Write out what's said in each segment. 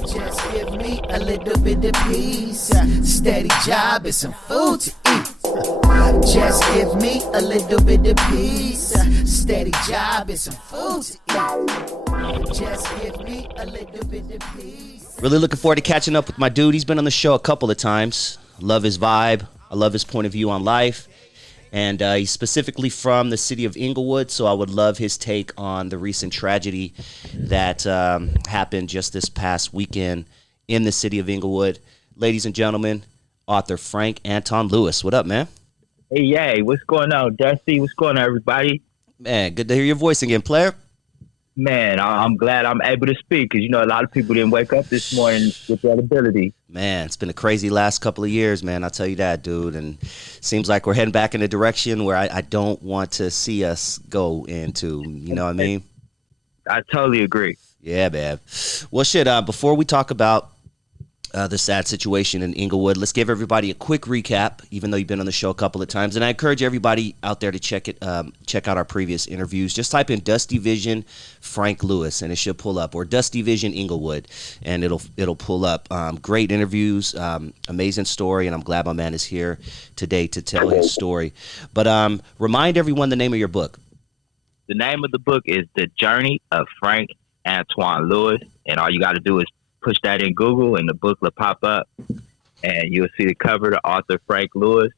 Just give me a little bit of peace, steady job and some food to eat. Just give me a little bit of peace, steady job and some food to eat. Just give me a little bit of peace. Really looking forward to catching up with my dude. He's been on the show a couple of times. Love his vibe. I love his point of view on life. And he's specifically from the city of Inglewood, so I would love his take on the recent tragedy that happened just this past weekend in the city of Inglewood. Ladies and gentlemen, author Frank Antoine Lewis. What up, man? Hey, yay. What's going on, Dusty? What's going on, everybody? Man, good to hear your voice again, player. Man, I'm glad I'm able to speak because, a lot of people didn't wake up this morning with that ability. Man, it's been a crazy last couple of years, man. I'll tell you that, dude. And seems like we're heading back in a direction where I don't want to see us go into. You know what I mean? I totally agree. Yeah, man. Well, shit, before we talk about the sad situation in Englewood, let's give everybody a quick recap, even though you've been on the show a couple of times. And I encourage everybody out there to check out our previous interviews. Just type in Dusty Vision Frank Lewis, and it should pull up, or Dusty Vision Englewood, and it'll pull up. Great interviews, amazing story, and I'm glad my man is here today to tell his story. But remind everyone the name of your book. The name of the book is The Journey of Frank Antoine Lewis, and all you got to do is push that in Google and the book will pop up and you'll see the cover, the author Frank Lewis,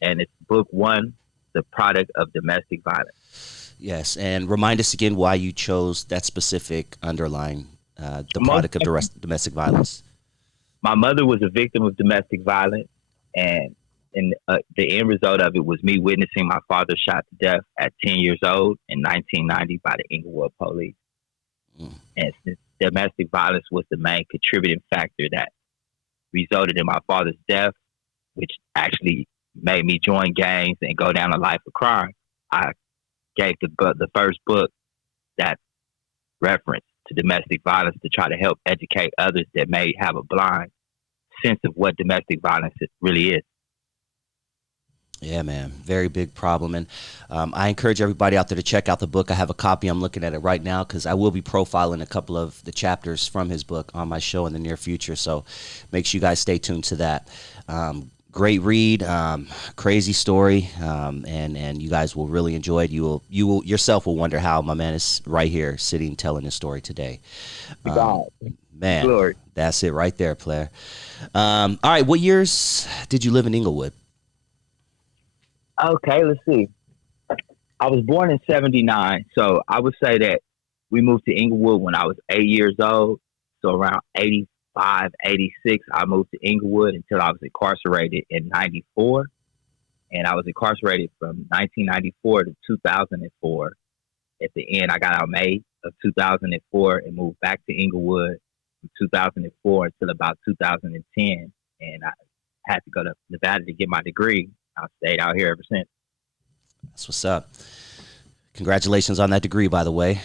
and it's book 1, The Product of Domestic Violence. Yes, and remind us again why you chose that specific underline, the product of domestic violence. My mother was a victim of domestic violence, and the end result of it was me witnessing my father shot to death at 10 years old in 1990 by the Inglewood police. And since domestic violence was the main contributing factor that resulted in my father's death, which actually made me join gangs and go down a life of crime, I gave the first book that reference to domestic violence to try to help educate others that may have a blind sense of what domestic violence really is. Yeah, man. Very big problem. And I encourage everybody out there to check out the book. I have a copy. I'm looking at it right now because I will be profiling a couple of the chapters from his book on my show in the near future. So make sure you guys stay tuned to that. Great read, crazy story, and you guys will really enjoy it. You will yourself will wonder how my man is right here sitting telling his story today. Man, Glory. That's it right there, player. All right, what years did you live in Inglewood? Okay, let's see. I was born in 79, so I would say that we moved to Inglewood when I was 8 years old. So around 85, 86, I moved to Inglewood until I was incarcerated in 94. And I was incarcerated from 1994 to 2004. At the end, I got out May of 2004 and moved back to Inglewood from 2004 until about 2010. And I had to go to Nevada to get my degree. I've stayed out here ever since. That's what's up. Congratulations on that degree, by the way.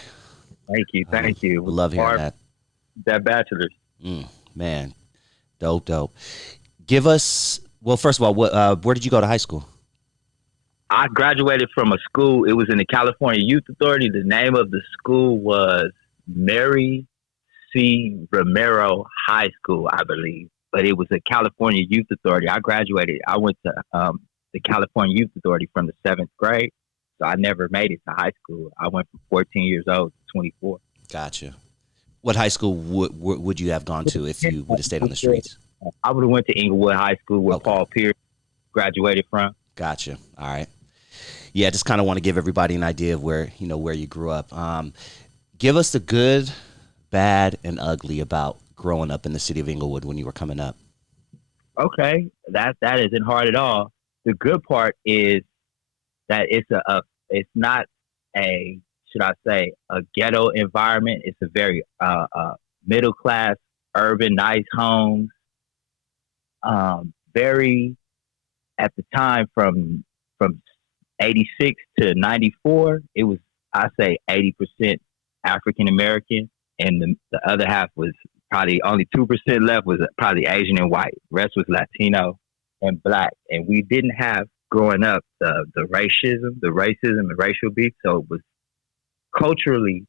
Thank you. Thank you. Love hearing that. That bachelor's. Man, dope. Give us, well, first of all, where did you go to high school? I graduated from a school. It was in the California Youth Authority. The name of the school was Mary C. Romero High School, I believe. But it was a California Youth Authority. I graduated. I went to the California Youth Authority from the 7th grade. So I never made it to high school. I went from 14 years old to 24. Gotcha. What high school would you have gone to if you would have stayed on the streets? I would have went to Inglewood High School where Paul Pierce graduated from. Gotcha. All right. Yeah, just kind of want to give everybody an idea of where you grew up. Give us the good, bad, and ugly about growing up in the city of Inglewood when you were coming up. Okay, that isn't hard at all. The good part is that it's not a, should I say, a ghetto environment. It's a very middle class, urban, nice homes. Very, at the time from 86 to 94, it was, I say, 80% African American, and the other half was probably only 2% left was probably Asian and white. The rest was Latino and black. And we didn't have, growing up, the racism and racial beef. So it was culturally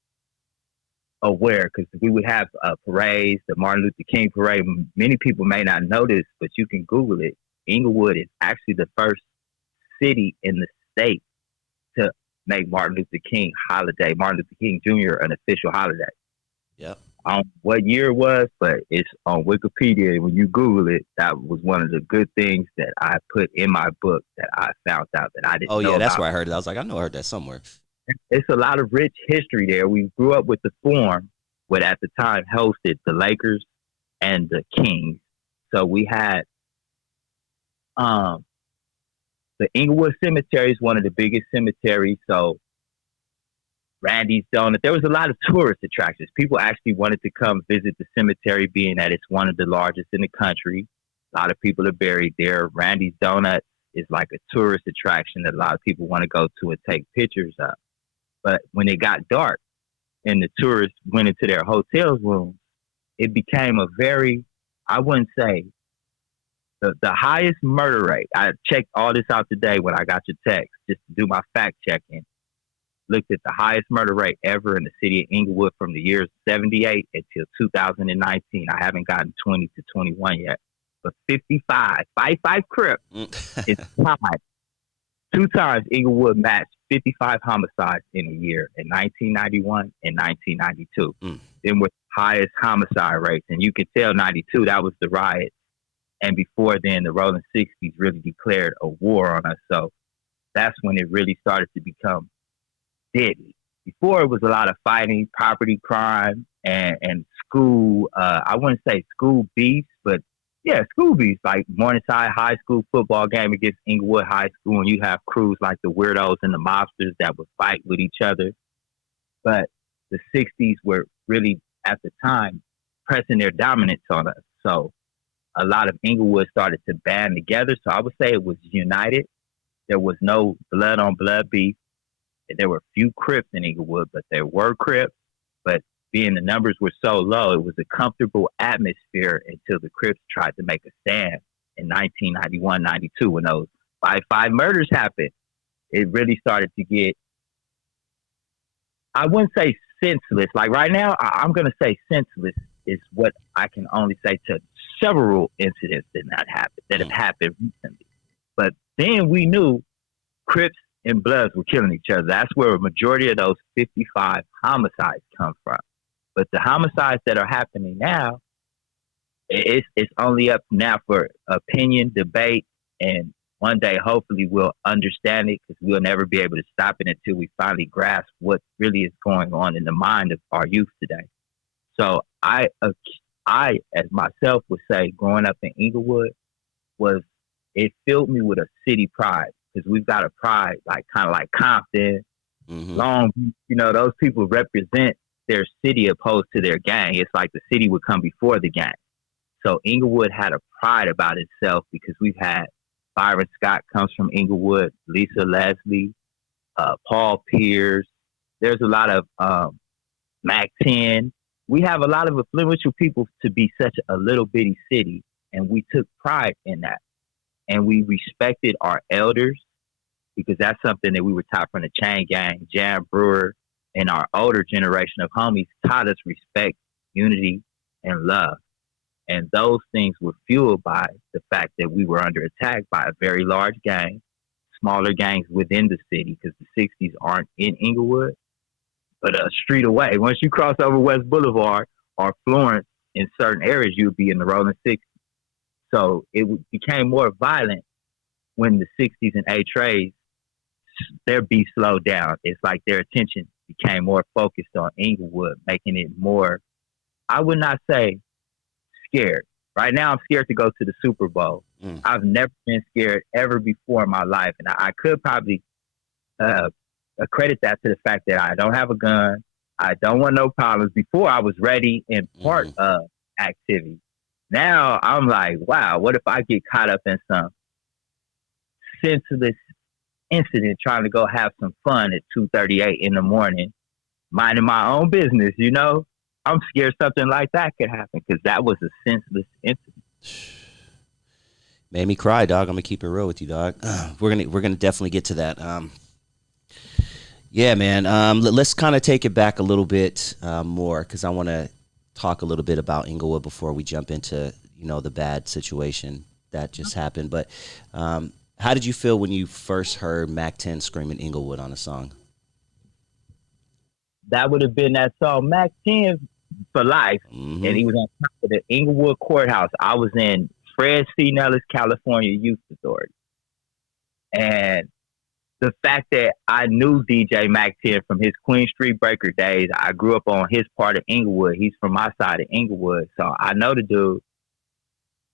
aware because we would have parades, the Martin Luther King parade. Many people may not know this, but you can Google it. Inglewood is actually the first city in the state to make Martin Luther King Jr. an official holiday. Yep. What year it was, but it's on Wikipedia. When you Google it, that was one of the good things that I put in my book that I found out that I didn't know. Oh, yeah, that's about. where I heard it. I was like, I know I heard that somewhere. It's a lot of rich history there. We grew up with the Forum, what at the time hosted the Lakers and the Kings. So we had the Inglewood Cemetery is one of the biggest cemeteries. So Randy's Donut. There was a lot of tourist attractions. People actually wanted to come visit the cemetery, being that it's one of the largest in the country. A lot of people are buried there. Randy's Donut is like a tourist attraction that a lot of people want to go to and take pictures of. But when it got dark and the tourists went into their hotel rooms, it became a very, I wouldn't say, the highest murder rate. I checked all this out today when I got your text just to do my fact checking. Looked at the highest murder rate ever in the city of Inglewood from the years 78 until 2019. I haven't gotten 20 to 21 yet. But 55 Crips is tied. 2 times Inglewood matched 55 homicides in a year in 1991 and 1992. Then with highest homicide rates. And you can tell 92, that was the riot. And before then, the Rolling 60s really declared a war on us. So that's when it really started to become deadly. Before, it was a lot of fighting, property crime, and school, I wouldn't say school beefs, but yeah, school beefs, like Morningside High School football game against Inglewood High School, and you have crews like the Weirdos and the Mobsters that would fight with each other. But the 60s were really, at the time, pressing their dominance on us. So a lot of Inglewood started to band together. So I would say it was united. There was no blood-on-blood beef. There were few Crips in Inglewood, but there were Crips. But being the numbers were so low, it was a comfortable atmosphere until the Crips tried to make a stand in 1991, 92, when those 5 murders happened. It really started to get, I wouldn't say senseless. Like right now, I'm going to say senseless is what I can only say to several incidents that have happened recently. But then we knew Crips and Bloods were killing each other. That's where a majority of those 55 homicides come from. But the homicides that are happening now, it's only up now for opinion, debate, and one day hopefully we'll understand it, because we'll never be able to stop it until we finally grasp what really is going on in the mind of our youth today. So I as myself would say, growing up in Inglewood, it filled me with a city pride, because we've got a pride, like kind of like Compton, Long Beach. You know, those people represent their city opposed to their gang. It's like the city would come before the gang. So Inglewood had a pride about itself, because we've had Byron Scott comes from Inglewood, Lisa Leslie, Paul Pierce. There's a lot of Mac 10. We have a lot of influential people to be such a little bitty city, and we took pride in that. And we respected our elders, because that's something that we were taught from the chain gang. Jan Brewer and our older generation of homies taught us respect, unity, and love. And those things were fueled by the fact that we were under attack by a very large gang, smaller gangs within the city, because the 60s aren't in Inglewood, but a street away. Once you cross over West Boulevard or Florence, in certain areas, you would be in the Rolling 60s. So it became more violent when the 60s and A-Trays, their beef slowed down. It's like their attention became more focused on Inglewood, making it more, I would not say scared. Right now, I'm scared to go to the Super Bowl. I've never been scared ever before in my life. And I could probably accredit that to the fact that I don't have a gun. I don't want no problems. Before, I was ready and part of activity. Now, I'm like, wow, what if I get caught up in some senseless incident trying to go have some fun at 2:38 in the morning, minding my own business, you know? I'm scared something like that could happen, because that was a senseless incident. Made me cry, dog. I'm gonna keep it real with you, dog. We're gonna definitely get to that. Yeah, man. Let's kind of take it back a little bit more, because I want to talk a little bit about Inglewood before we jump into, the bad situation that just happened. But how did you feel when you first heard Mac 10 screaming Inglewood on a song? That would have been that song, Mac 10 for life. Mm-hmm. And he was on top of the Inglewood courthouse. I was in Fred C. Nellis, California Youth Authority. And the fact that I knew DJ Mac 10 from his Queen Street Breaker days, I grew up on his part of Inglewood. He's from my side of Inglewood. So I know the dude.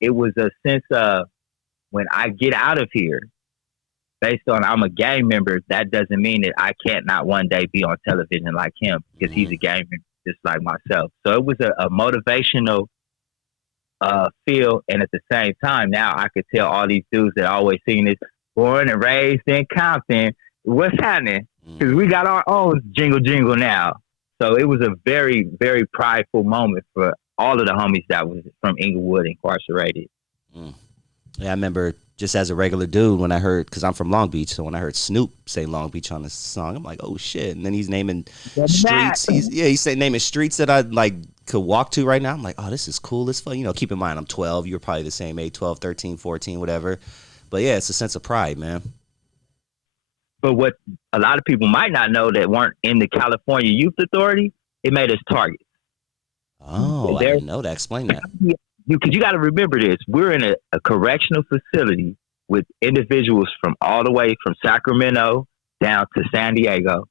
It was a sense of, when I get out of here, based on I'm a gang member, that doesn't mean that I can't not one day be on television like him, because he's a gang member just like myself. So it was a motivational feel. And at the same time, now I could tell all these dudes that always sing this, born and raised in Compton, what's happening? Because we got our own jingle jingle now. So it was a very, very prideful moment for all of the homies that was from Inglewood incarcerated. Yeah, I remember just as a regular dude when I heard, because I'm from Long Beach, so when I heard Snoop say Long Beach on this song, I'm like, oh shit. And then he's naming streets. He's saying naming streets that I could walk to right now. I'm like, oh, this is cool as fuck. Keep in mind, I'm 12. You're probably the same age, 12, 13, 14, whatever. But yeah, it's a sense of pride, man. But what a lot of people might not know that weren't in the California Youth Authority, it made us targets. Oh, I didn't know that. Explain that. Because you got to remember this. We're in a correctional facility with individuals from all the way from Sacramento down to San Diego.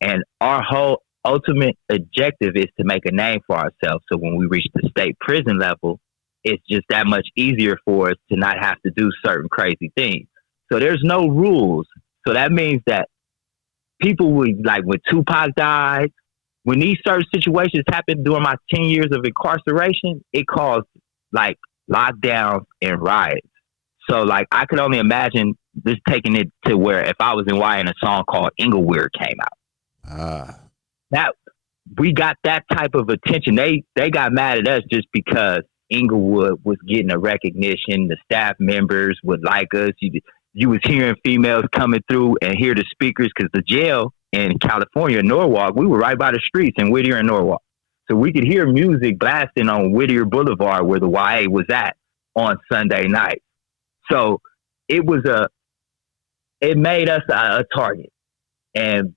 And our whole ultimate objective is to make a name for ourselves. So when we reach the state prison level, it's just that much easier for us to not have to do certain crazy things. So there's no rules. So that means that people would, like when Tupac died, when these certain situations happened during my 10 years of incarceration, it caused lockdowns and riots. So I could only imagine this taking it to where if I was in YA and a song called Inglewood came out. That we got that type of attention. They got mad at us just because Inglewood was getting a recognition. The staff members would like us. You was hearing females coming through and hear the speakers, because the jail in California, Norwalk, we were right by the streets in Whittier and Norwalk. So we could hear music blasting on Whittier Boulevard where the YA was at on Sunday night. So it made us a target. And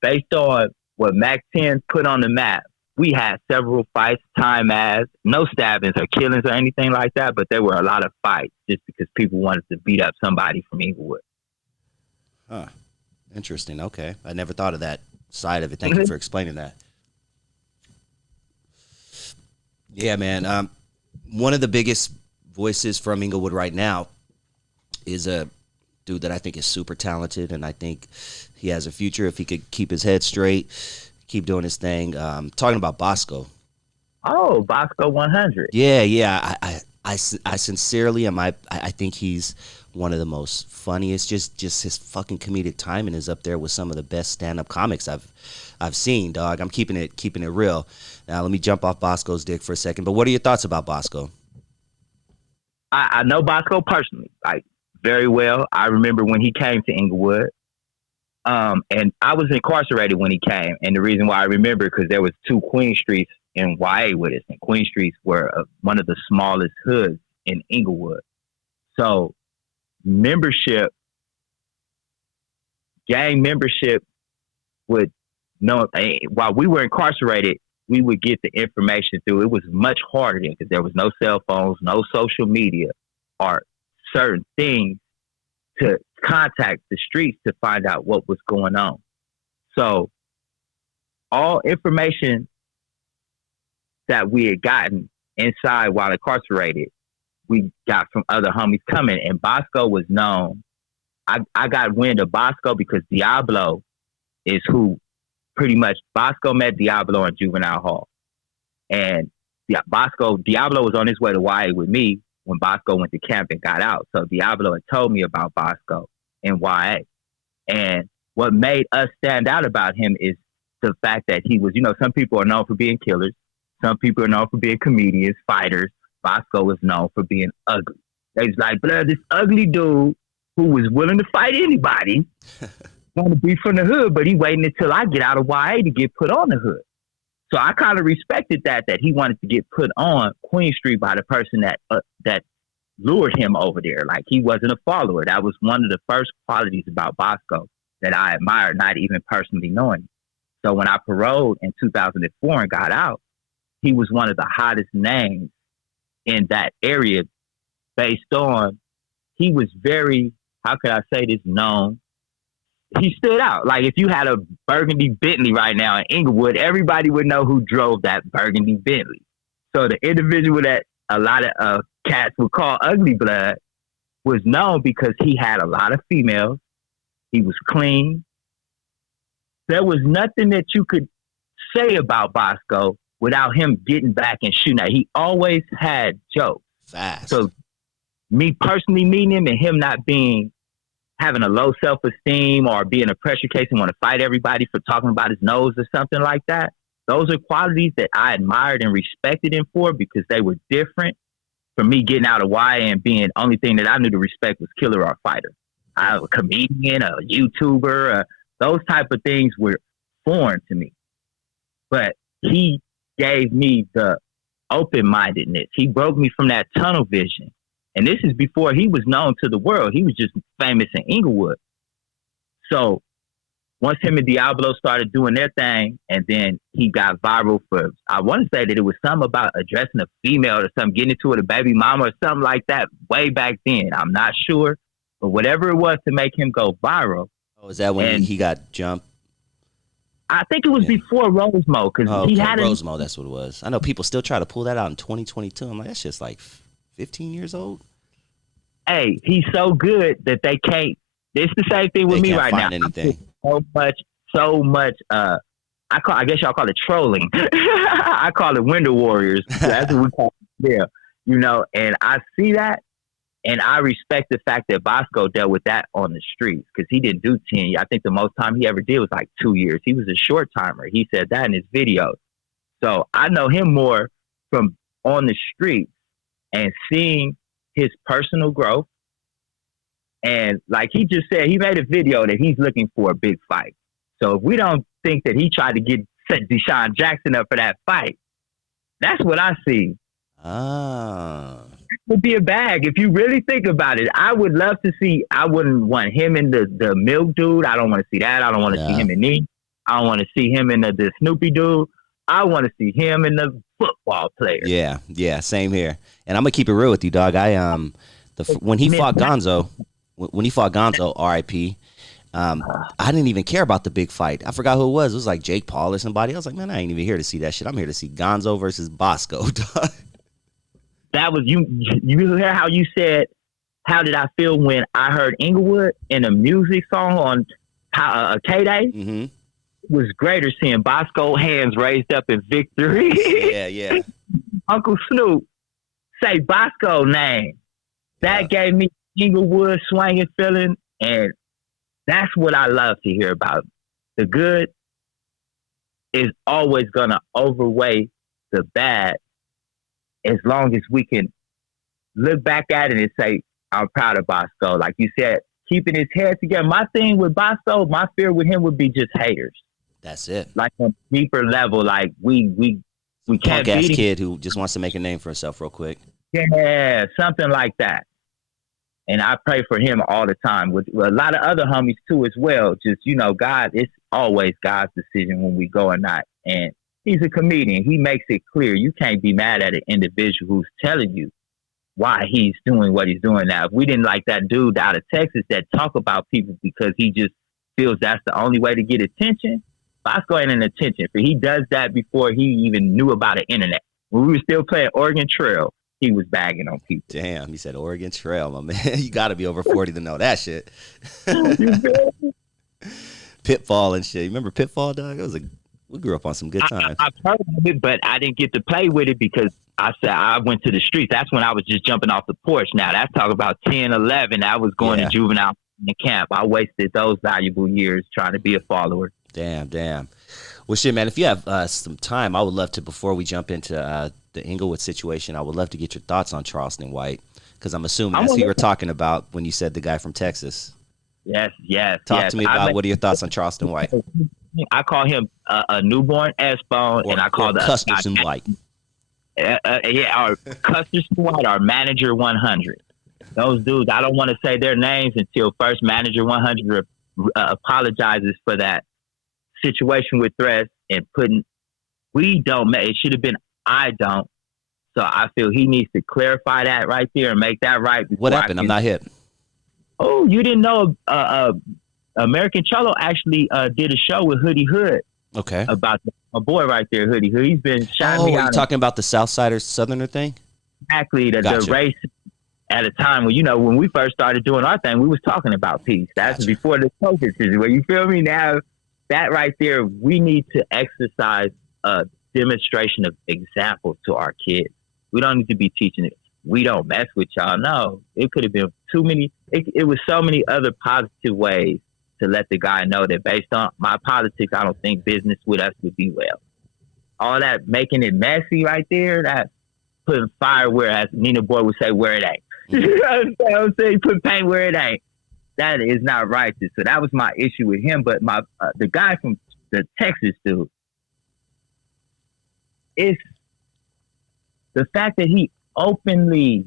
based on what Mac 10 put on the map, we had several fights, no stabbings or killings or anything like that, but there were a lot of fights just because people wanted to beat up somebody from Inglewood. Huh. Interesting. Okay. I never thought of that side of it. Thank you for explaining that. Yeah, man. One of the biggest voices from Inglewood right now is a dude that I think is super talented, and I think he has a future if he could keep his head straight, keep doing his thing. Talking about Boskoe. Oh, Boskoe 100. Yeah. I sincerely am. I think he's one of the most funniest. Just his fucking comedic timing is up there with some of the best stand-up comics I've seen, dog. I'm keeping it real. Now let me jump off Boskoe's dick for a second. But what are your thoughts about Boskoe? I know Boskoe personally, very well. I remember when he came to Inglewood. And I was incarcerated when he came. And the reason why I remember, because there was 2 Queen Streets in YA with us. And Queen Streets were one of the smallest hoods in Inglewood. So gang membership would know, while we were incarcerated, we would get the information through. It was much harder then because there was no cell phones, no social media, or certain things to contact the streets to find out what was going on. So all information that we had gotten inside while incarcerated, we got from other homies coming. And Boskoe was known. I got wind of Boskoe because Diablo is who pretty much Boskoe met Diablo in juvenile hall. And Diablo was on his way to YA with me when Boskoe went to camp and got out. So Diablo had told me about Boskoe in YA. And what made us stand out about him is the fact that he was, some people are known for being killers. Some people are known for being comedians, fighters. Boskoe was known for being ugly. They was like, this ugly dude who was willing to fight anybody, want to be from the hood, but he waiting until I get out of YA to get put on the hood. So I kind of respected that he wanted to get put on Queen Street by the person that lured him over there. Like, he wasn't a follower. That was one of the first qualities about Boskoe that I admired, not even personally knowing him. So when I paroled in 2004 and got out, he was one of the hottest names in that area based on, he was very, how could I say this, known. He stood out. Like, if you had a burgundy Bentley right now in Inglewood, everybody would know who drove that burgundy Bentley. So the individual that a lot of cats would call Ugly Blood was known because he had a lot of females. He was clean. There was nothing that you could say about Boskoe without him getting back and shooting at. He always had jokes. Fast. So me personally meeting him and him not having a low self-esteem or being a pressure case and want to fight everybody for talking about his nose or something like that, those are qualities that I admired and respected him for because they were different from me getting out of YA and being, only thing that I knew to respect was killer or fighter. I was a comedian, a YouTuber, those type of things were foreign to me. But he gave me the open-mindedness. He broke me from that tunnel vision. And this is before he was known to the world. He was just famous in Inglewood. So once him and Diablo started doing their thing, and then he got viral for, I want to say that it was something about addressing a female or something, getting into it, a baby mama or something like that way back then. I'm not sure. But whatever it was to make him go viral. Oh, is that when he got jumped? I think it was before Rosemo. Because he had Rosemo, that's what it was. I know people still try to pull that out in 2022. I'm like, that's just like 15 years old. Hey, he's so good that they can't. It's the same thing with me right now. Anything. So much. I guess y'all call it trolling. I call it window warriors. That's what we call it. Yeah, you know. And I see that, and I respect the fact that Boskoe dealt with that on the streets because he didn't do 10. I think the most time he ever did was like 2 years. He was a short timer. He said that in his videos. So I know him more from on the streets and seeing his personal growth. And like he just said, he made a video that he's looking for a big fight. So if we don't think that he tried to set Deshaun Jackson up for that fight, that's what I see. It would be a bag. If you really think about it, I would love to see, I wouldn't want him in the Milk dude. I don't want to see that. I don't want to see him in Nee. I don't want to see him in the Snoopy dude. I want to see him in the football player. Yeah, same here. And I'm gonna keep it real with you, dog. When he fought Gonzo, R.I.P. I didn't even care about the big fight. I forgot who it was. It was like Jake Paul or somebody. I was like, man, I ain't even here to see that shit. I'm here to see Gonzo versus Boskoe, dog. That was you. You hear how you said, how did I feel when I heard Inglewood in a music song on K-Day? Mm-hmm. It was greater seeing Boskoe hands raised up in victory. Yeah. Uncle Snoop say Boskoe name. That gave me Inglewood swinging feeling, and that's what I love to hear about. The good is always going to outweigh the bad as long as we can look back at it and say, I'm proud of Boskoe. Like you said, keeping his head together. My thing with Boskoe, my fear with him would be just haters. That's it. Like on a deeper level, like we can't beat him. Kid who just wants to make a name for himself real quick. Yeah, something like that. And I pray for him all the time with a lot of other homies too as well. Just, God, it's always God's decision when we go or not. And he's a comedian. He makes it clear. You can't be mad at an individual who's telling you why he's doing what he's doing now. If we didn't like that dude out of Texas that talk about people because he just feels that's the only way to get attention, Boskoe ain't an attention. For he does that before he even knew about the internet. When we were still playing Oregon Trail, he was bagging on people. Damn, he said Oregon Trail, my man. You got to be over 40 to know that shit. Pitfall and shit. You remember Pitfall, dog? We grew up on some good times. I've heard of it, but I didn't get to play with it because I went to the streets. That's when I was just jumping off the porch. Now, that's talking about 10, 11. I was going to juvenile camp. I wasted those valuable years trying to be a follower. Damn. Well, shit, man, if you have some time, I would love to, before we jump into the Englewood situation, I would love to get your thoughts on Charleston White, because I'm assuming that's who you were talking about when you said the guy from Texas. Yes. Talk to me about what are your thoughts on Charleston White? I call him a newborn S-Bone, and I call Custerson White. Our Custerson White, our Manager 100. Those dudes, I don't want to say their names until first Manager 100 apologizes for that situation with threats and putting, it should have been I don't. So I feel he needs to clarify that right there and make that right. What happened? I'm not hip. Oh, you didn't know American Cholo actually did a show with Hoodie Hood. Okay. About my boy right there, Hoodie Hood. He's been shouting me out. Oh, are you talking about the Southsider Southerner thing? Exactly. The race at a time when we first started doing our thing, we was talking about peace. That's before the COVID situation. You feel me? Now, that right there, we need to exercise a demonstration of example to our kids. We don't need to be teaching it. We don't mess with y'all. No, it could have been too many. It was so many other positive ways to let the guy know that based on my politics, I don't think business with us would be well. All that making it messy right there, that's putting fire where, as Nina Boy would say, where it ain't. You know what I'm saying? Put paint where it ain't. That is not righteous. So that was my issue with him. But the guy from the Texas dude, it's the fact that he openly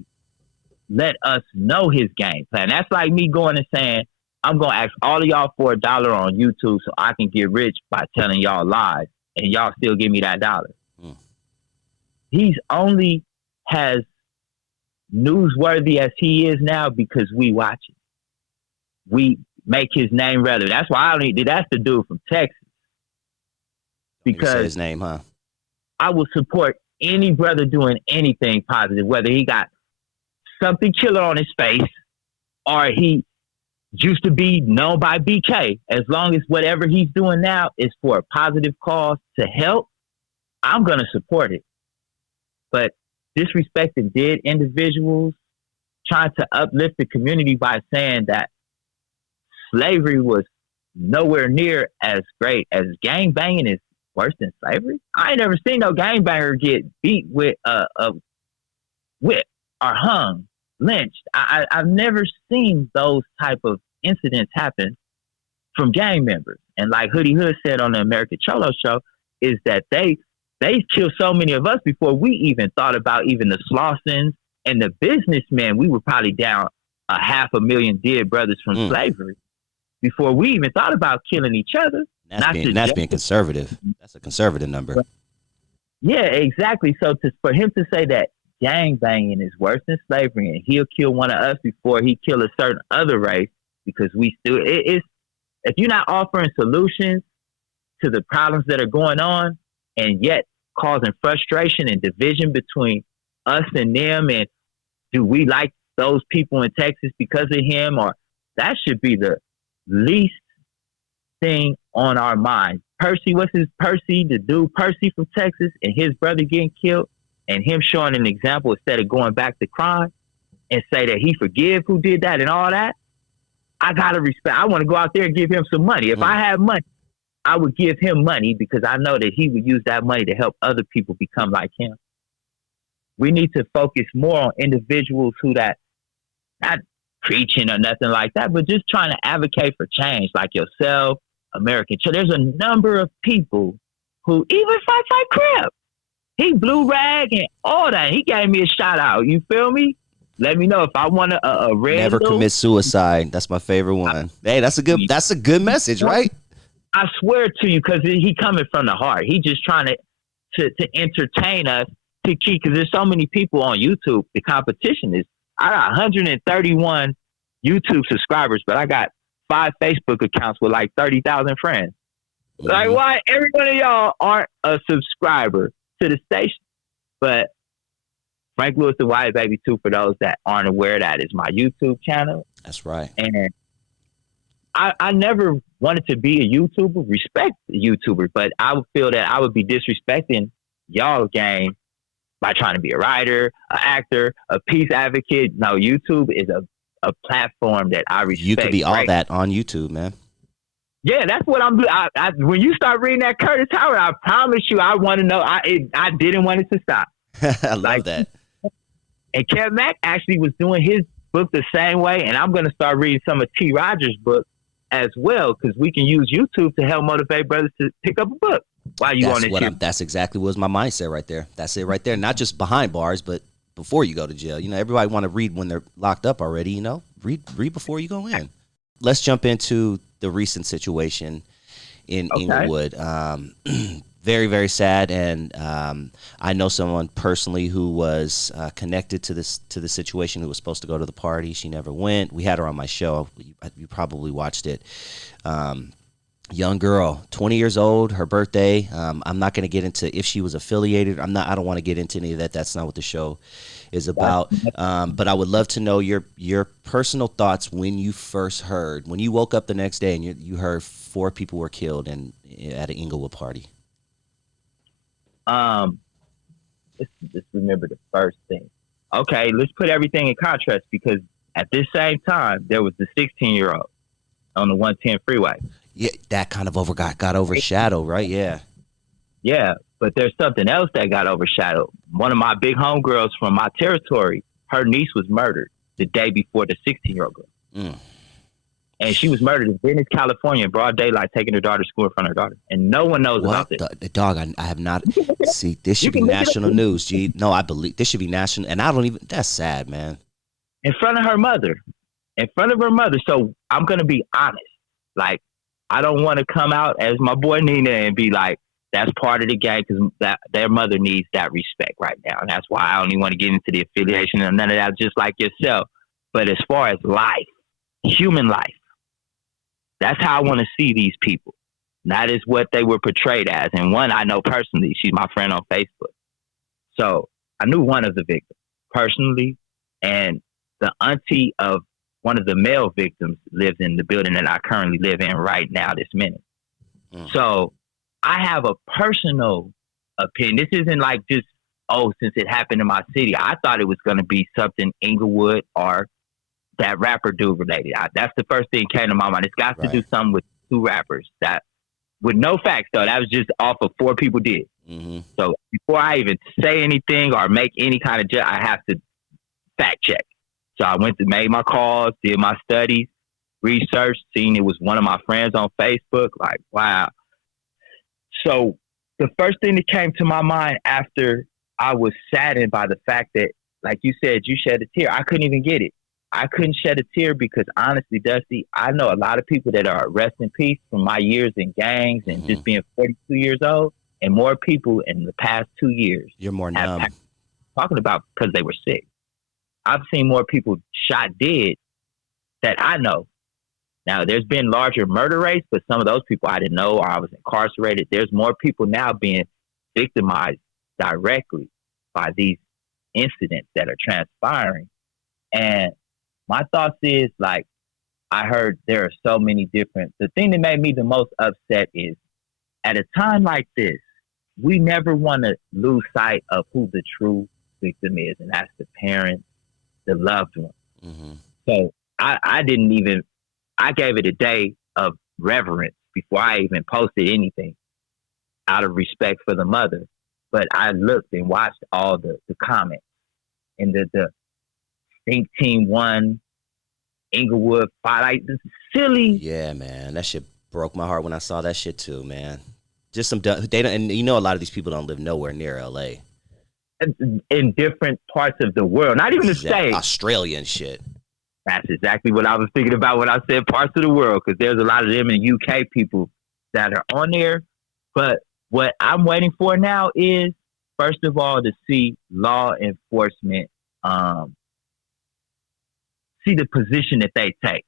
let us know his game plan. That's like me going and saying, I'm going to ask all of y'all for $1 on YouTube so I can get rich by telling y'all lies, and y'all still give me that $1. He's only has newsworthy as he is now because we watch it. We make his name relevant. That's why that's the dude from Texas. Because say his name, huh? I will support any brother doing anything positive, whether he got something killer on his face or he used to be known by BK. As long as whatever he's doing now is for a positive cause to help, I'm going to support it. But disrespecting dead individuals, trying to uplift the community by saying that slavery was nowhere near as great as gang banging is worse than slavery. I ain't never seen no gangbanger get beat with a whip or hung, lynched. I've never seen those type of incidents happen from gang members. And like Hoodie Hood said on the American Cholo show, is that they killed so many of us before we even thought about even the Slausons and the businessmen. We were probably down 500,000 dead brothers from slavery before we even thought about killing each other. That's being conservative. That's a conservative number. Yeah, exactly. So for him to say that gang banging is worse than slavery and he'll kill one of us before he kill a certain other race because we still, if you're not offering solutions to the problems that are going on and yet causing frustration and division between us and them, and do we like those people in Texas because of him, or that should be the least thing on our mind. Percy, the dude Percy from Texas and his brother getting killed and him showing an example instead of going back to crime and say that he forgive who did that and all that. I got to respect. I want to go out there and give him some money. If I had money, I would give him money because I know that he would use that money to help other people become like him. We need to focus more on individuals who that, not preaching or nothing like that, but just trying to advocate for change, like yourself, American. So there's a number of people who even fight Crip. He blue rag and all that. He gave me a shout out. You feel me? Let me know if I want a red. Never commit suicide. That's my favorite one. Hey, that's a good message, right? I swear to you, because he coming from the heart. He just trying to entertain us to keep, because there's so many people on YouTube. The competition is, I got 131 YouTube subscribers, but I got 5 Facebook accounts with like 30,000 friends. Like, why every one of y'all aren't a subscriber to the station? But Frank Lewis the White Baby 2, for those that aren't aware, that is my YouTube channel. That's right. And I never wanted to be a YouTuber, respect the YouTuber, but I would feel that I would be disrespecting y'all game by trying to be a writer, an actor, a peace advocate. No, YouTube is a platform that I respect. You could be all that on YouTube, man. Yeah, that's what I'm doing. When you start reading that Curtis Howard, I promise you, I want to know. I didn't want it to stop. I love that. And Kev Mack actually was doing his book the same way, and I'm going to start reading some of T. Rogers' book as well, because we can use YouTube to help motivate brothers to pick up a book while you on this shit. That's exactly what was my mindset right there. That's it right there. Not just behind bars, but before you go to jail. You know, everybody want to read when they're locked up already. You know, read before you go in. Let's jump into the recent situation in Inglewood. Very, very sad, and I know someone personally who was connected to the situation, who was supposed to go to the party. She never went. We had her on my show. You probably watched it. Young girl, 20 years old, her birthday. I'm not going to get into if she was affiliated. I don't want to get into any of that. That's not what the show is about. But I would love to know your personal thoughts when you first heard, when you woke up the next day and you heard 4 people were killed at an Inglewood party. Let's remember the first thing. Okay, let's put everything in contrast, because at this same time there was the 16-year-old on the 110 freeway. Yeah, that kind of got overshadowed, right? Yeah. Yeah, but there's something else that got overshadowed. One of my big homegirls from my territory, her niece was murdered the day before the 16-year-old girl. And she was murdered in Venice, California, in broad daylight, taking her daughter to school in front of her daughter. And no one knows about this. The dog, I have not. See, this should be national news, G. No, I believe this should be national. And I don't even, that's sad, man. In front of her mother. So I'm going to be honest. Like, I don't want to come out as my boy Nina and be like, that's part of the game, because their mother needs that respect right now. And that's why I don't even want to get into the affiliation and none of that, just like yourself. But as far as life, human life, that's how I want to see these people. That is what they were portrayed as. And one I know personally, she's my friend on Facebook. So I knew one of the victims personally, and the auntie of one of the male victims lives in the building that I currently live in right now, this minute. So I have a personal opinion. This isn't like just, since it happened in my city. I thought it was going to be something Inglewood or that rapper dude related. That's the first thing that came to my mind. It's got to do something with 2 rappers. That, with no facts though, that was just off of 4 people did. So before I even say anything or make any kind of I have to fact check. So I made my calls, did my studies, researched, seen it was one of my friends on Facebook. Like, wow. So the first thing that came to my mind after I was saddened by the fact that, like you said, you shed a tear. I couldn't even get it. I couldn't shed a tear because honestly, Dusty, I know a lot of people that are rest in peace from my years in gangs and just being 42 years old, and more people in the past 2 years. You're more numb. Talking about because they were sick. I've seen more people shot dead that I know. Now, there's been larger murder rates, but some of those people I didn't know, or I was incarcerated. There's more people now being victimized directly by these incidents that are transpiring. And my thoughts is, like, I heard there are so many different. The thing that made me the most upset is, at a time like this, we never want to lose sight of who the true victim is, and that's the parent, the loved one. So I didn't even, I gave it a day of reverence before I even posted anything out of respect for the mother. But I looked and watched all the comments, and the Think Team 1, Inglewood, like this silly. Yeah, man, that shit broke my heart when I saw that shit too, man. Just some they don't, and you know, a lot of these people don't live nowhere near LA. In different parts of the world, not even the state. Australian shit. That's exactly what I was thinking about when I said parts of the world, because there's a lot of them in UK people that are on there. But what I'm waiting for now is, first of all, to see law enforcement see the position that they take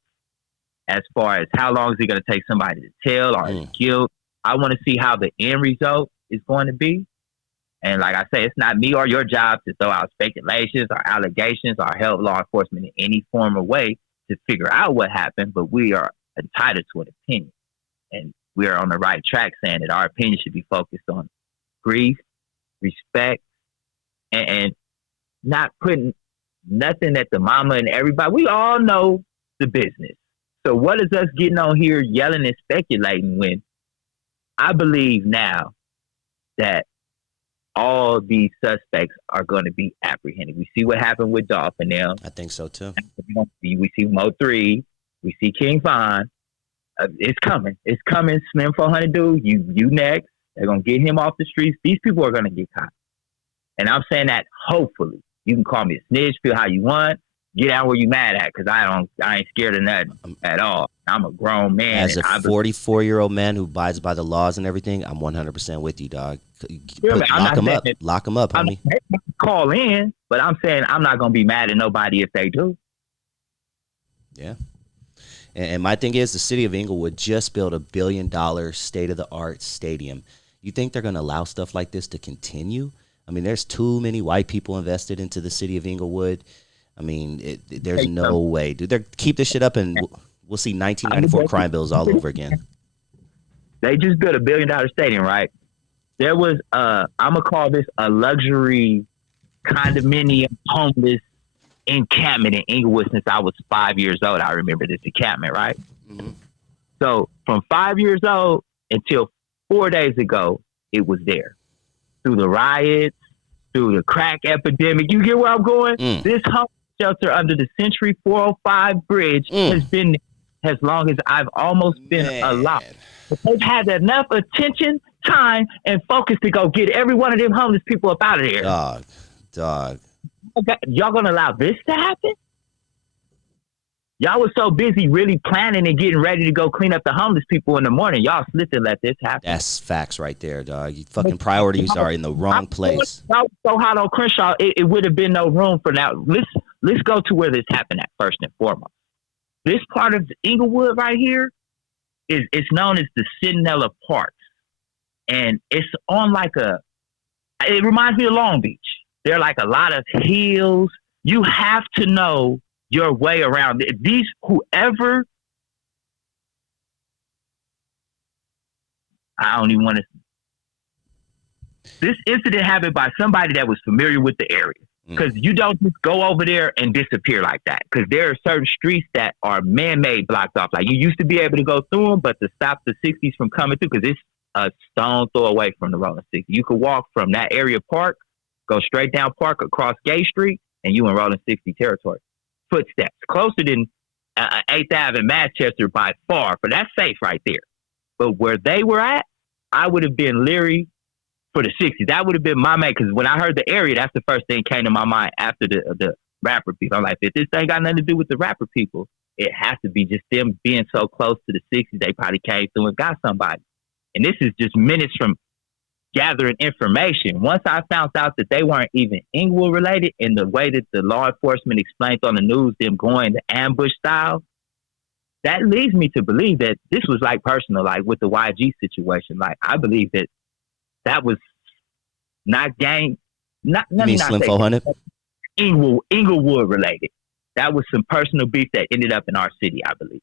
as far as how long is it going to take somebody to tell or guilt. I want to see how the end result is going to be. And like I say, it's not me or your job to throw out speculations or allegations or help law enforcement in any form or way to figure out what happened, but we are entitled to an opinion. And we are on the right track saying that our opinion should be focused on grief, respect, and not putting nothing at the mama and everybody. We all know the business. So what is us getting on here yelling and speculating when I believe now that all these suspects are going to be apprehended? We see what happened with Dolph and them. I think so too. We see Mo3. We see King Von. It's coming. It's coming. Slim 400 dude, you next. They're gonna get him off the streets. These people are gonna get caught, and I'm saying that hopefully. You can call me a snitch, feel how you want. Get out where you mad at, because I ain't scared of nothing at all. I'm a grown man. As a 44-year-old man who abides by the laws and everything, I'm 100% with you, dog. Lock them up. Lock them up, homie. Call in, but I'm saying I'm not going to be mad at nobody if they do. Yeah. And my thing is, the city of Englewood just built $1 billion state-of-the-art stadium. You think they're going to allow stuff like this to continue? I mean, there's too many white people invested into the city of Englewood. I mean, there's no way, dude. They keep this shit up, and we'll see 1994 crime bills all over again. They just built $1 billion stadium, right? There was, I'm gonna call this a luxury condominium homeless encampment in Inglewood since I was 5 years old. I remember this encampment, right? Mm-hmm. So from 5 years old until 4 days ago, it was there. Through the riots, through the crack epidemic, you get where I'm going? This homeless shelter under the Century 405 bridge has been as long as I've almost been alive. But they've had enough attention, time, and focus to go get every one of them homeless people up out of there. Dog. Y'all gonna allow this to happen? Y'all was so busy really planning and getting ready to go clean up the homeless people in the morning. Y'all slipped and let this happen. That's facts right there, dog. Your fucking priorities are in the wrong place. I was so hot on Crenshaw, it would have been no room for now. Let's go to where this happened at first and foremost. This part of Inglewood right here it's known as the Centinela Park. And it's on it reminds me of Long Beach. There are like a lot of hills. You have to know your way around these. Whoever, I don't even want to. This incident happened by somebody that was familiar with the area, because you don't just go over there and disappear like that. Because there are certain streets that are man-made, blocked off. Like you used to be able to go through them, but to stop the 60s from coming through, because it's a stone throw away from the rolling 60. You could walk from that area park, go straight down Park across Gay Street, and you in rolling 60 territory. Footsteps closer than 8th Ave in Manchester by far, but that's safe right there. But where they were at, I would have been leery for the 60s. That would have been my man, because when I heard the area, that's the first thing came to my mind after the rapper people. I'm like, if this thing got nothing to do with the rapper people, it has to be just them being so close to the 60s, they probably came through and got somebody. And this is just minutes from gathering information. Once I found out that they weren't even Inglewood related, and the way that the law enforcement explained on the news, them going the ambush style, that leads me to believe that this was like personal, like with the YG situation. Like I believe that was not gang, not you mean Slim 400? Inglewood related. That was some personal beef that ended up in our city, I believe.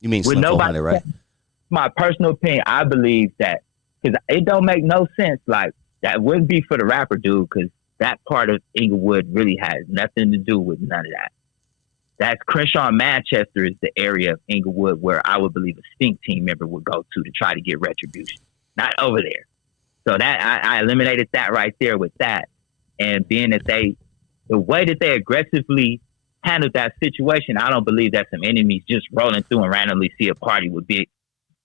You mean Slim 400, right? My personal opinion, I believe that, because it don't make no sense. Like that wouldn't be for the rapper dude, because that part of Inglewood really has nothing to do with none of that. That's Crenshaw, Manchester is the area of Inglewood where I would believe a stink team member would go to try to get retribution, not over there. So that I eliminated that right there with that. And being that the way that they aggressively handled that situation, I don't believe that some enemies just rolling through and randomly see a party would be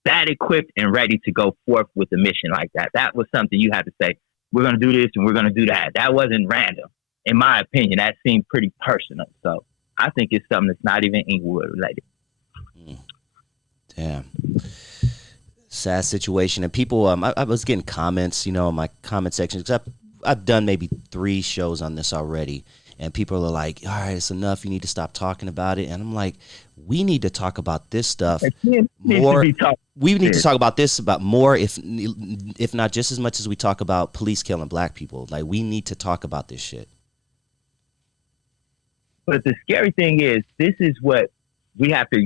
that equipped and ready to go forth with a mission like that. That was something you had to say, we're going to do this and we're going to do that. That wasn't random. In my opinion, that seemed pretty personal. So I think it's something that's not even Inglewood related. Damn. Sad situation. And people, I was getting comments, in my comment section, because I've done maybe 3 shows on this already. And people are like, all right, it's enough. You need to stop talking about it. And I'm like, we need to talk about this stuff more. We need to talk about this about more, if not just as much as we talk about police killing black people. Like, we need to talk about this shit. But the scary thing is, this is what we have to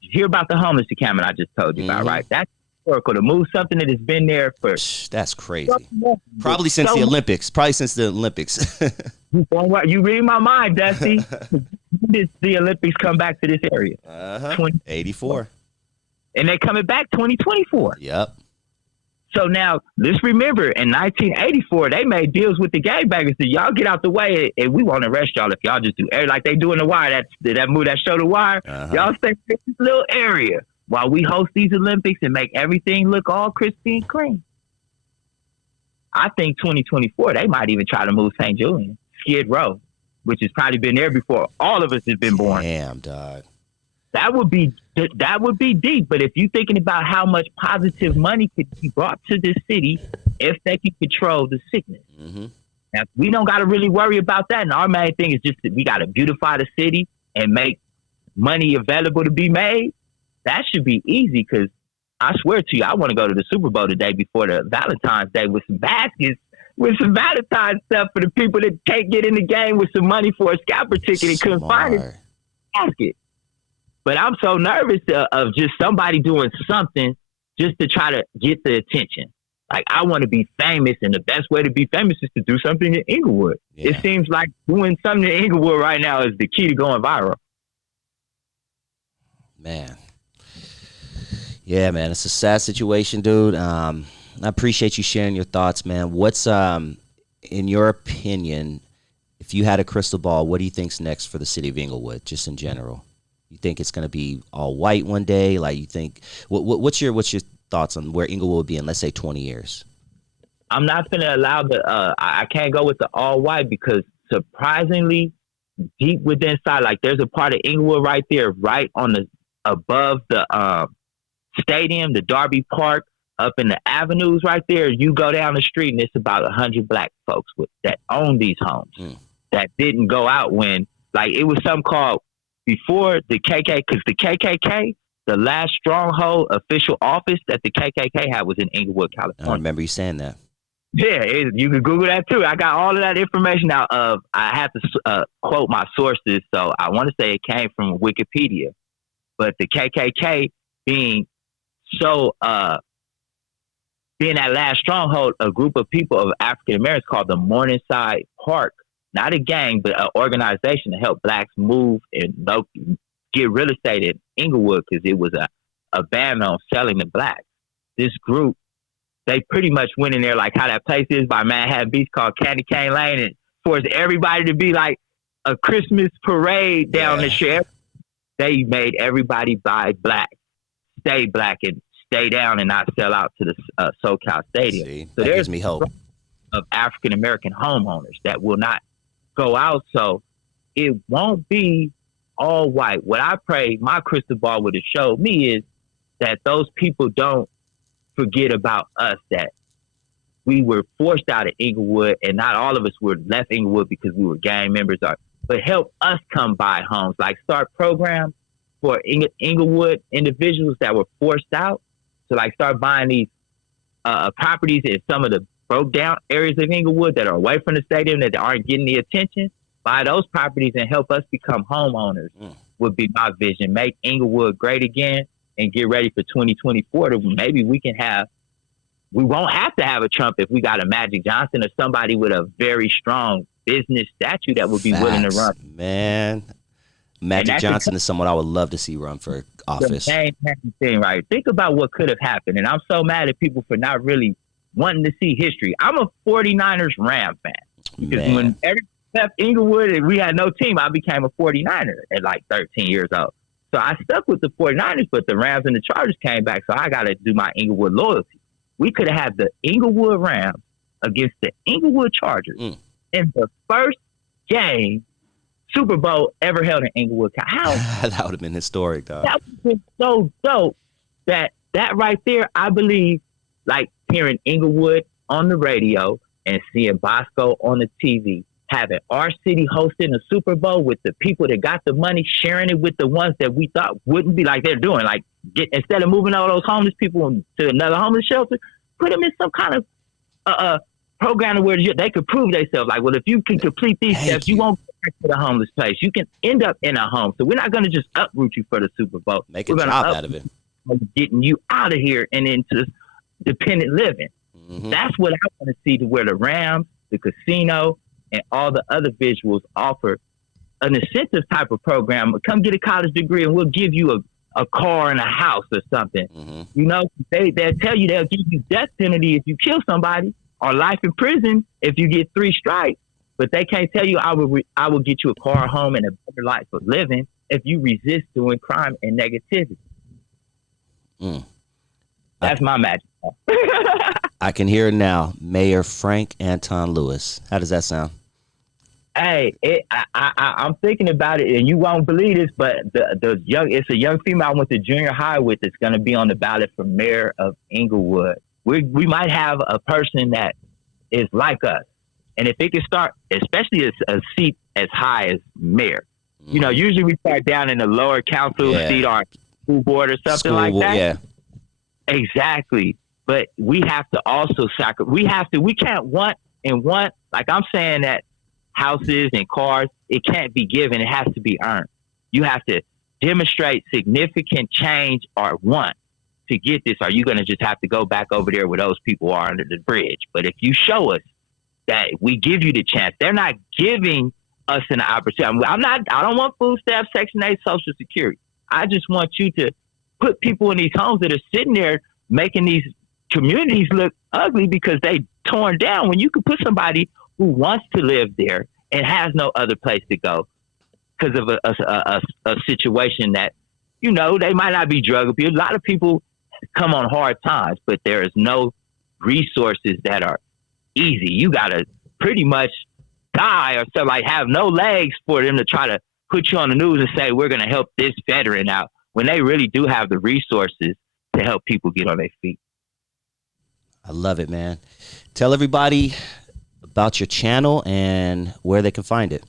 hear about the homeless encampment I just told you about, right? That's historical. To move something that has been there for... That's crazy. Probably since the Olympics. You read my mind, Dusty. The Olympics come back to this area. 84. And they're coming back 2024. Yep. So now let's remember in 1984, they made deals with the gangbangers. So y'all get out the way and we won't arrest y'all if y'all just do like they do in The Wire, that movie, that show The Wire. Y'all stay in this little area while we host these Olympics and make everything look all crispy and clean. I think 2024, they might even try to move St. Julian, Skid Row, which has probably been there before all of us have been born. Damn, dog. That would be deep. But if you're thinking about how much positive money could be brought to this city if they can control the sickness. Mm-hmm. Now, we don't got to really worry about that. And our main thing is just that we got to beautify the city and make money available to be made. That should be easy because I swear to you, I want to go to the Super Bowl today before the Valentine's Day with some baskets, with some Valentine's stuff for the people that can't get in the game with some money for a scalper ticket and couldn't find it. Basket. But I'm so nervous of just somebody doing something just to try to get the attention. Like, I want to be famous, and the best way to be famous is to do something in Inglewood. Yeah. It seems like doing something in Inglewood right now is the key to going viral. Man. Yeah, man, it's a sad situation, dude. I appreciate you sharing your thoughts, man. What's, in your opinion, if you had a crystal ball, what do you think's next for the city of Inglewood, just in general? You think it's going to be all white one day? Like, you think, what's your thoughts on where Inglewood will be in, let's say, 20 years? I'm not going to allow I can't go with the all white because surprisingly, deep within inside, like there's a part of Inglewood right there, right on above the stadium, the Darby Park, up in the avenues right there. You go down the street and it's about 100 black folks that own these homes that didn't go out when, like, it was something called before the KKK, because the KKK, the last stronghold official office that the KKK had was in Inglewood, California. I remember you saying that. Yeah, you can Google that too. I got all of that information out of, I have to quote my sources, so I want to say it came from Wikipedia. But the KKK being being that last stronghold, a group of people of African Americans called the Morningside Park, not a gang, but an organization to help blacks move and get real estate in Inglewood because it was a ban on selling to blacks. This group, they pretty much went in there like how that place is by Manhattan Beach called Candy Cane Lane and forced everybody to be like a Christmas parade down the street. They made everybody buy black, stay black, and stay down and not sell out to the SoCal Stadium. See, so that gives me hope. Of African American homeowners that will not go out, so it won't be all white. What I pray my crystal ball would have showed me is that those people don't forget about us, that we were forced out of Inglewood, and not all of us were left Inglewood because we were gang members, but help us come buy homes, like start programs for Inglewood individuals that were forced out. So like start buying these properties in some of the broke down areas of Inglewood that are away from the stadium that aren't getting the attention. Buy those properties and help us become homeowners would be my vision. Make Inglewood great again and get ready for 2024 to maybe we won't have to have a Trump if we got a Magic Johnson or somebody with a very strong business statue that would be willing to run. Man, Magic Johnson is someone I would love to see run for office. The main thing, right? Think about what could have happened. And I'm so mad at people for not really wanting to see history. I'm a 49ers Ram fan. Because when everybody left Inglewood and we had no team, I became a 49er at like 13 years old. So I stuck with the 49ers, but the Rams and the Chargers came back, so I got to do my Inglewood loyalty. We could have had the Inglewood Rams against the Inglewood Chargers in the first game Super Bowl ever held in Inglewood. How? That would have been historic, dog. That would have been so dope. That right there, I believe, like hearing Inglewood on the radio and seeing Boskoe on the TV, having our city hosting a Super Bowl with the people that got the money, sharing it with the ones that we thought wouldn't be, like they're doing. Like, instead of moving all those homeless people to another homeless shelter, put them in some kind of program where they could prove themselves. Like, well, if you can complete these steps, you won't go back to the homeless place. You can end up in a home. So we're not going to just uproot you for the Super Bowl. Make a job out of it. Getting you out of here and into dependent living. Mm-hmm. That's what I want to see, to where the Rams, the casino, and all the other visuals offer an incentive type of program. Come get a college degree and we'll give you a car and a house or something. Mm-hmm. You know, they'll tell you they'll give you death penalty if you kill somebody, or life in prison if you get 3 strikes. But they can't tell you I will get you a car, a home, and a better life of living if you resist doing crime and negativity. That's my magic. I can hear it now. Mayor Frank Antoine Lewis. How does that sound? Hey, I'm thinking about it, and you won't believe this, but it's a young female I went to junior high with that's going to be on the ballot for mayor of Inglewood. We might have a person that is like us, and if it can start, especially a seat as high as mayor, you know, usually we start down in the lower council seat or school board or something like that. Yeah, exactly. But we have to also sacrifice. We can't want. Like I'm saying that. Houses and cars, it can't be given. It has to be earned. You have to demonstrate significant change or want to get this. Or you're going to just have to go back over there where those people are under the bridge. But if you show us that we give you the chance, they're not giving us an opportunity. I don't want food stamps, Section 8, Social Security. I just want you to put people in these homes that are sitting there making these communities look ugly because they torn down, when you could put somebody who wants to live there and has no other place to go because of a situation that, you know, they might not be drug abuse. A lot of people come on hard times, but there is no resources that are easy. You got to pretty much die or something, like have no legs for them to try to put you on the news and say, we're going to help this veteran out, when they really do have the resources to help people get on their feet. I love it, man. Tell everybody about your channel and where they can find it.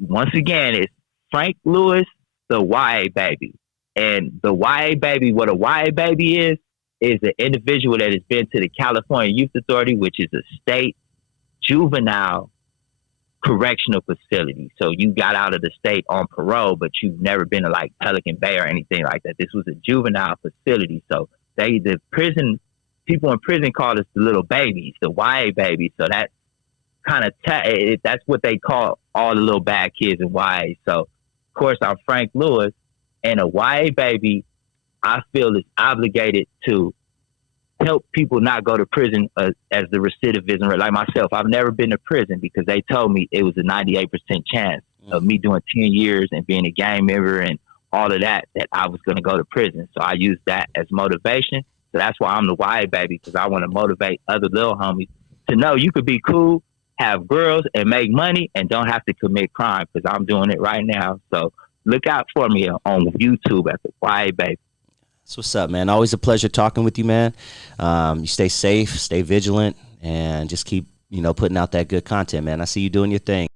Once again, it's Frank Lewis, the YA Baby. And the YA Baby, what a YA Baby is an individual that has been to the California Youth Authority, which is a state juvenile correctional facility. So you got out of the state on parole, but you've never been to like Pelican Bay or anything like that. This was a juvenile facility. So people in prison call us the little babies, the YA babies. So that kind of that's what they call all the little bad kids in YA. So, of course, I'm Frank Lewis, and a YA baby, I feel, is obligated to help people not go to prison as the recidivism rate. Like myself, I've never been to prison because they told me it was a 98% chance of me doing 10 years and being a gang member and all of that I was going to go to prison. So I used that as motivation. So that's why I'm the YA baby, because I want to motivate other little homies to know you could be cool, have girls, and make money, and don't have to commit crime, because I'm doing it right now. So look out for me on YouTube at the YA baby. That's what's up, man. Always a pleasure talking with you, man. You stay safe, stay vigilant, and just keep, putting out that good content, man. I see you doing your thing.